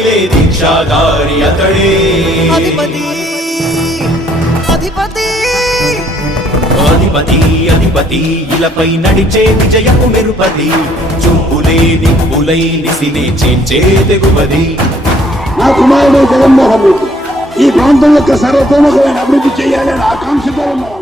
నభూని కదిలే దీక్షాగారి అతడే. అధిపతి అధిపతి. అధిపతి అధిపతి ఇలపై నడిచే విజయము మెరుపది చూపులే నిప్పులై నిసినే చేంచే తెగువది. నా కుమారుడు జగన్మోహన్ రెడ్డి ఈ ప్రాంతం యొక్క సర్వతోముఖమైన అభివృద్ధి చేయాలని ఆకాంక్షతో ఉన్నాను.